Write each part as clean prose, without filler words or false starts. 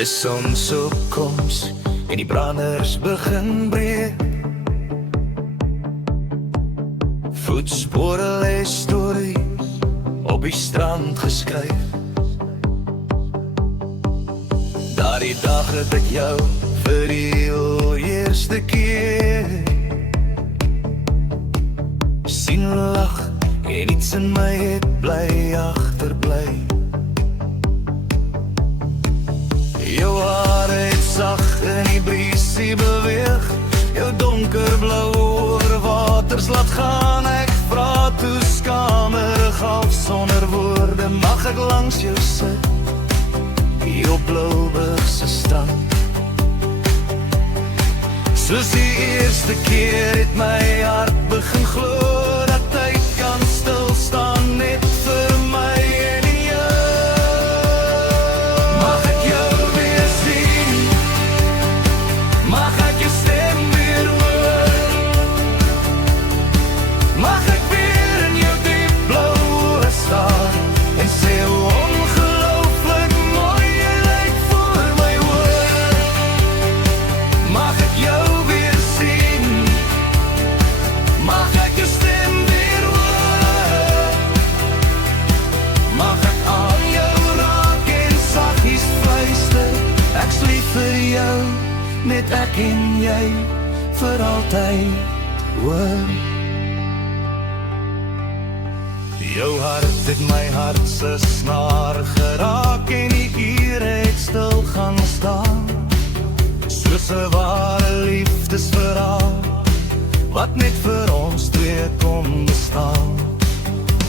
Dis sonsopkoms en die branders begin breek. Voetspore lê stories op die strand geskryf. Daardie dag het ek jou vir die heel eerste keer sien lag en iets in my het bly agterbly. Jou hare het sag in die briesie beweeg, jou donkerblou oorwaters laat gaan. Ek vra toe skamerig half sonder woorde, mag ek langs jou sit hier op Blouberg se strand. Soos die eerste keer het my hart begin glo dat tyd kan stilstaan net vir my en jou. Mag ek jou weer sien, mag ek jou stem weer hoor, mag ek weer in jou diep blou oë staar en sê hoe ongelooflik mooi jy lyk voor my oor. Mag ek jou weer sien, mag ek jou stem weer hoor, mag ek aan jou raak en saggies fluister, ek's lief vir jou, net ek en jy, vir altyd, hoor. Jou hart het my hart se snaar geraak en die ure het stil gaan staan, soos 'n ware liefdesverhaal wat net vir ons twee kon bestaan.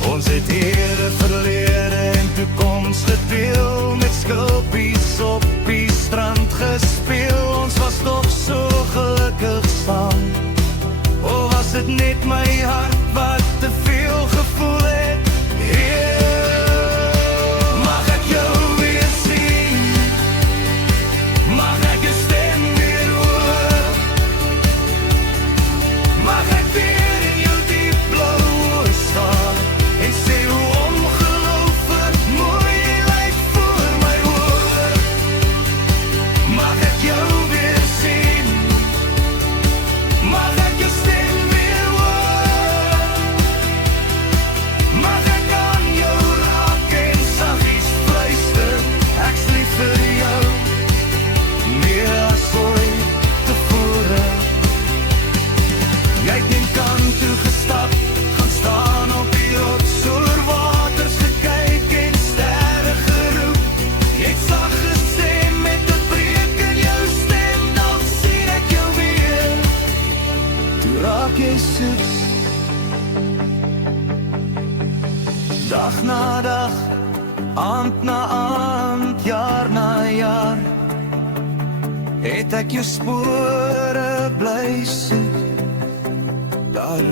Ons het hede, verlede en toekoms gedeel, met skulpies op die strand gespeel. Ons was toch so gelukkig saam, of was het net my hart wat te veel gevoel het? Mag ek jou weer sien, mag ek jou stem weer hoor, mag ek weer in jou diep blou oë staar en sê hoe ongelooflik mooi jy lyk voor my oor. Mag ek jou weer sien, mag ek jou stem weer hoor, mag ek aan jou raak en saggies fluister, ek's lief vir jou, meer as ooit tevore. Jy het die kant toe gestap, gaan staan op die rots, oor waters gekyk en sterre geroep. Jy het sag gesê met 'n breek in jou stem, dan sien ek jou weer, toe raak jy soos dag na dag, aand na aand, jaar na jaar, het ek jou spore bly soek, daar